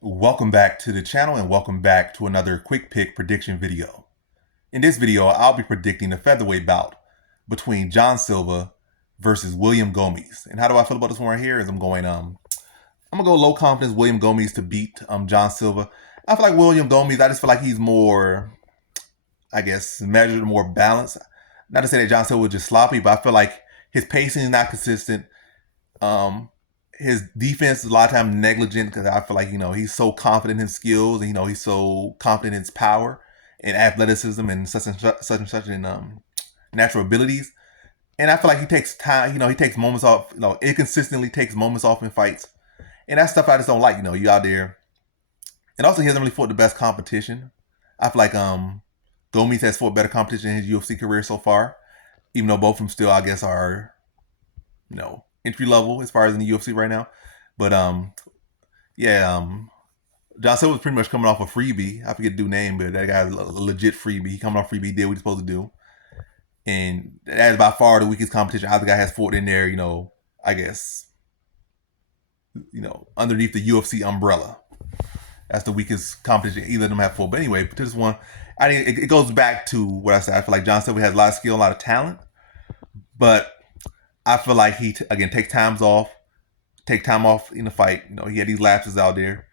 Welcome back to the channel and welcome back to another quick pick prediction video. In this video, I'll be predicting the featherweight bout between Silva versus William Gomis. And how do I feel about this one right here? Is I'm gonna go low confidence William Gomis to beat Silva. I feel like William Gomis, I just feel like he's more, I guess, measured, more balanced. Not to say that Silva was just sloppy, but I feel like his pacing is not consistent. Um, his defense is a lot of times negligent because I feel like he's so confident in his skills and he's so confident in his power and athleticism and such in natural abilities. And I feel like he takes time. He takes moments off. Inconsistently takes moments off in fights, and that stuff I just don't like. You out there, and also he hasn't really fought the best competition. I feel like Gomis has fought better competition in his UFC career so far, even though both of them still, I guess, are entry level as far as in the UFC right now. But yeah, Silva was pretty much coming off a freebie. I forget the dude's name, but that guy's a legit freebie. He coming off freebie, did what he's supposed to do, and that is by far the weakest competition either guy has fought in there. I guess underneath the UFC umbrella. That's the weakest competition either of them have fought. But anyway, to this one, I think it goes back to what I said. I feel like Silva has a lot of skill, a lot of talent, but I feel like he again take time off in the fight. He had these lapses out there.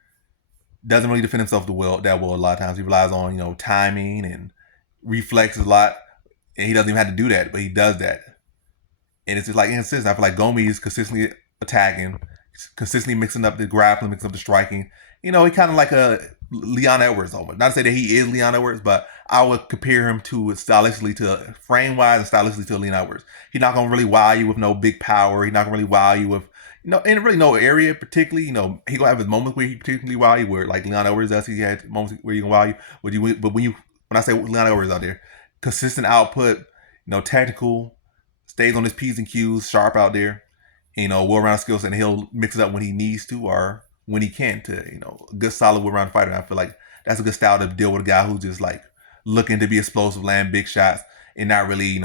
Doesn't really defend himself that well a lot of times. He relies on timing and reflexes a lot, and he doesn't even have to do that, but he does that, and it's just like inconsistent. I feel like Gomis is consistently attacking, consistently mixing up the grappling, mixing up the striking. He kind of like a Leon Edwards almost. Not to say that he is Leon Edwards, but I would compare him to stylistically to frame wise and stylistically to Leon Edwards. He's not gonna really wow you with no big power. He's not gonna really wow you with in really no area particularly. He gonna have his moments where he particularly wow you, where like Leon Edwards does. He had moments where he can wow you. But when I say Leon Edwards out there, consistent output, technical, stays on his P's and Q's, sharp out there. Well rounded skill set, and he'll mix it up when he needs to or when he can to, a good solid well rounded fighter. And I feel like that's a good style to deal with a guy who's just like looking to be explosive, land big shots, and not really,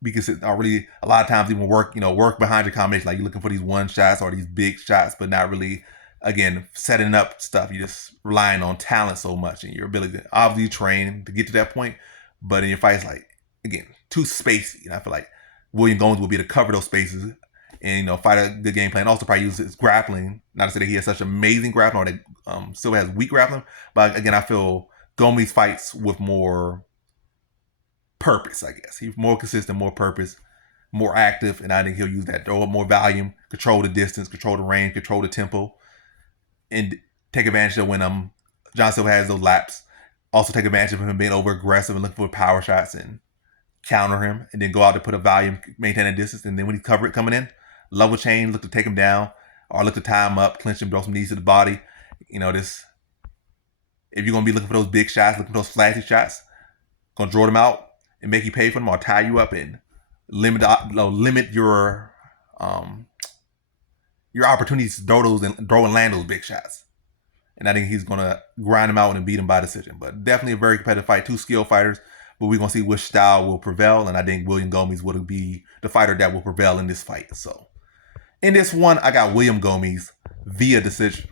because not really a lot of times even work behind your combination. Like you're looking for these one shots or these big shots, but not really, again, setting up stuff. You're just relying on talent so much and your ability to obviously train to get to that point. But in your fights, like, again, too spacey. And I feel like William Gomis will be able to cover those spaces and fight a good game plan. Also probably use his grappling. Not to say that he has such amazing grappling or that Silva has weak grappling, but again, I feel Gomis fights with more purpose. I guess he's more consistent, more purpose, more active, and I think he'll use that. Throw up more volume, control the distance, control the range, control the tempo, and take advantage of when Silva has those laps. Also take advantage of him being over aggressive and looking for power shots and counter him, and then go out to put a volume, maintain a distance, and then when he cover it coming in, level change, look to take him down, or look to tie him up, clinch him, throw some knees to the body. This, if you're gonna be looking for those big shots, looking for those flashy shots, gonna draw them out and make you pay for them, or tie you up and limit your opportunities to throw and land those big shots. And I think he's gonna grind him out and beat him by decision. But definitely a very competitive fight, two skilled fighters. But we're gonna see which style will prevail, and I think William Gomis will be the fighter that will prevail in this fight. So in this one, I got William Gomis via decision.